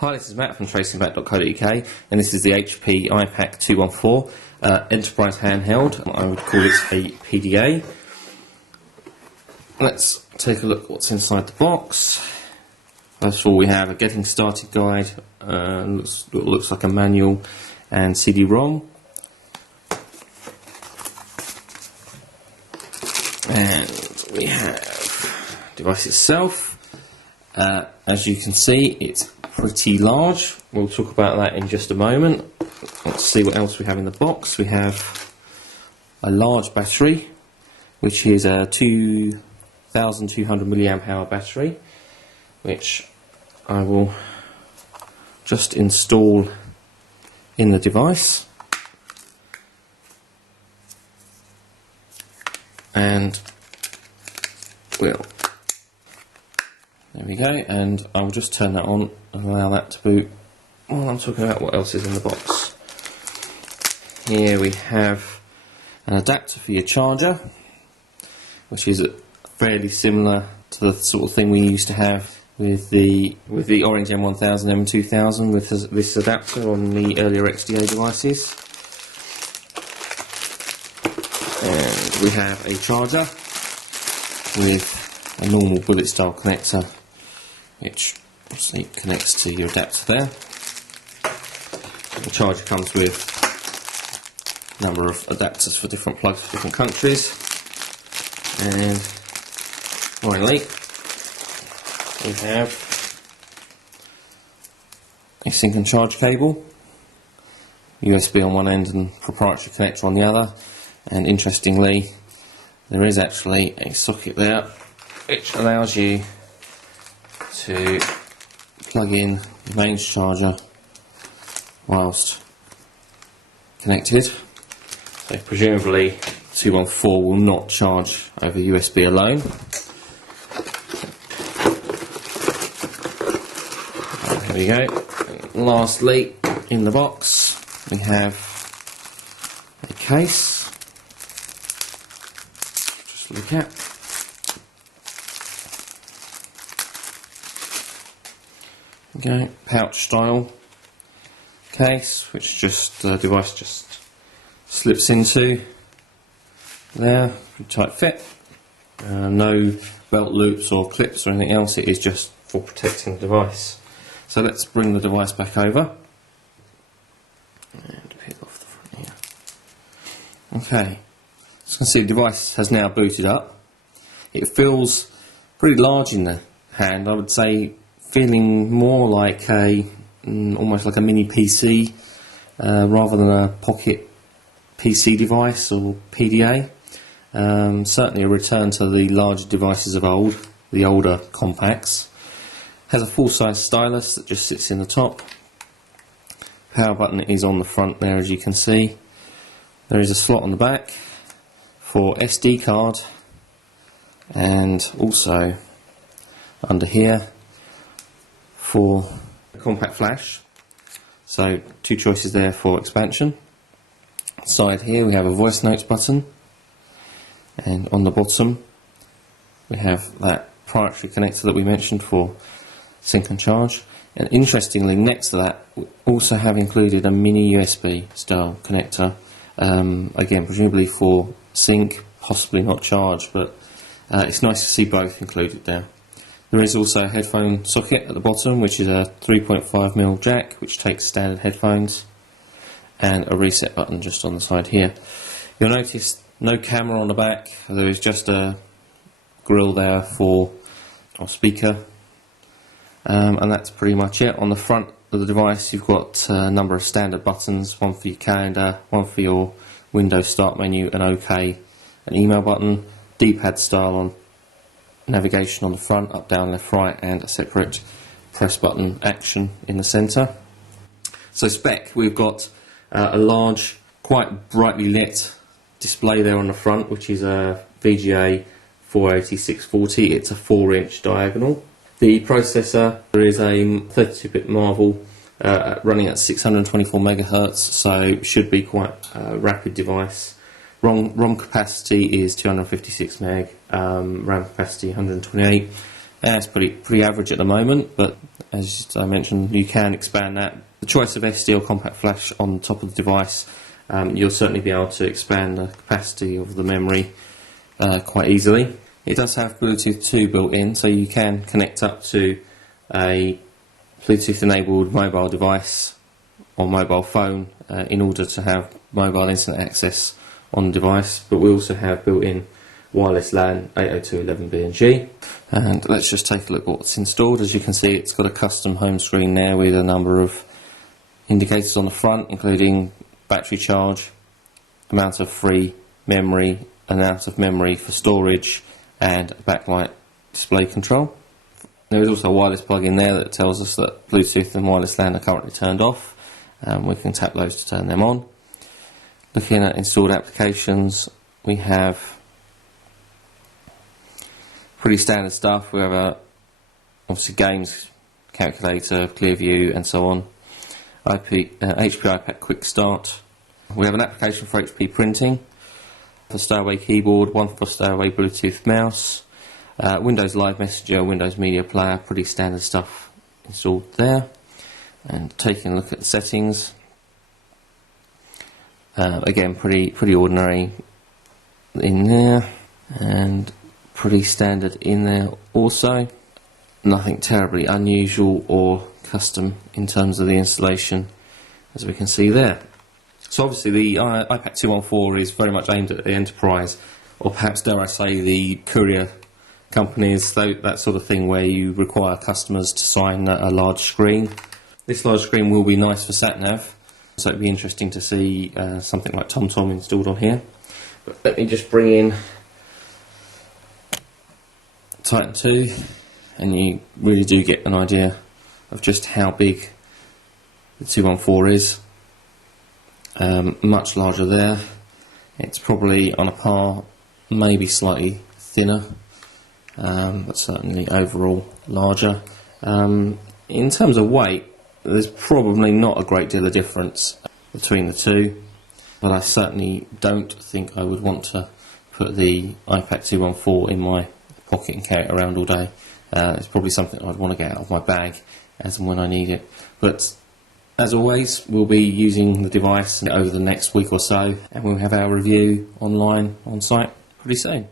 Hi, this is Matt from tracingback.co.uk, and this is the HP iPAQ 214 Enterprise handheld. I would call it a PDA. Let's take a look at what's inside the box. First of all, we have a getting started guide, looks like a manual and CD-ROM. And we have the device itself. As you can see, it's pretty large. We'll talk about that in just a moment. Let's see what else we have in the box. We have a large battery, which is a 2200 milliamp hour battery, which I will just install in the device. And there we go, and I'll just turn that on and allow that to boot while I'm talking about what else is in the box. Here we have an adapter for your charger, which is fairly similar to the sort of thing we used to have with the Orange M1000, M2000 with this adapter on the earlier XDA devices. And we have a charger with a normal bullet style connector, which obviously connects to your adapter there. The charger comes with a number of adapters for different plugs for different countries. And finally, we have a sync and charge cable, USB on one end and proprietary connector on the other. And interestingly, there is actually a socket there which allows you to plug in the mains charger whilst connected. So presumably 214 will not charge over USB alone. There we go. And lastly, in the box we have a case. Just look at. Okay, pouch style case, which just the device just slips into there, pretty tight fit. No belt loops or clips or anything else, it is just for protecting the device. So let's bring the device back over and peel off the front here. Okay, as you can see, the device has now booted up. It feels pretty large in the hand, I would say, feeling more like almost like a mini PC rather than a pocket PC device or PDA. Certainly a return to the larger devices of old, the older compacts. Has a full-size stylus that just sits in the top. Power button is on the front there, as you can see. There is a slot on the back for SD card, and also under here for compact flash. So two choices there for expansion. Side here we have a voice notes button, and on the bottom we have that proprietary connector that we mentioned for sync and charge. And interestingly, next to that we also have included a mini USB style connector, again presumably for sync, possibly not charge, but it's nice to see both included there. There is also a headphone socket at the bottom, which is a 3.5mm jack, which takes standard headphones, and a reset button just on the side here. You'll notice no camera on the back. There is just a grill there for our speaker, and that's pretty much it. On the front of the device you've got a number of standard buttons, one for your calendar, one for your Windows Start menu, an OK, an email button, D-pad style on navigation on the front, up, down, left, right, and a separate press button action in the centre. So spec, we've got a large, quite brightly lit display there on the front, which is a VGA 480-640. It's a 4-inch diagonal. The processor, there is a 32-bit Marvel running at 624 MHz, so should be quite a rapid device. ROM capacity is 256 meg, RAM capacity 128, And it's pretty average at the moment, but as I mentioned, you can expand that. The choice of SD or compact flash on top of the device, you'll certainly be able to expand the capacity of the memory quite easily. It does have Bluetooth 2 built in, so you can connect up to a Bluetooth enabled mobile device or mobile phone in order to have mobile internet access on the device, but we also have built-in wireless LAN 802.11b&g. And let's just take a look at what's installed. As you can see, it's got a custom home screen there with a number of indicators on the front, including battery charge, amount of free memory, amount of memory for storage, and a backlight display control. There is also a wireless plug in there that tells us that Bluetooth and wireless LAN are currently turned off. We can tap those to turn them on. Looking at installed applications, we have pretty standard stuff. We have obviously games, calculator, clear view, and so on. HP iPAQ quick start. We have an application for HP printing, for Stowaway keyboard, one for Stowaway Bluetooth mouse, Windows Live Messenger, Windows Media Player, pretty standard stuff installed there. And taking a look at the settings, again pretty ordinary in there, and pretty standard in there also. Nothing terribly unusual or custom in terms of the installation, as we can see there. So obviously the iPAQ 214 is very much aimed at the enterprise, or perhaps dare I say the courier companies, that sort of thing where you require customers to sign a large screen. This large screen will be nice for sat-nav, so it'd be interesting to see something like TomTom installed on here. But let me just bring in Titan 2, and you really do get an idea of just how big the 214 is. Much larger there. It's probably on a par, maybe slightly thinner, but certainly overall larger. In terms of weight, there's probably not a great deal of difference between the two, but I certainly don't think I would want to put the iPAQ 214 in my pocket and carry it around all day. It's probably something I'd want to get out of my bag as and when I need it. But as always, we'll be using the device over the next week or so, and we'll have our review online on site pretty soon.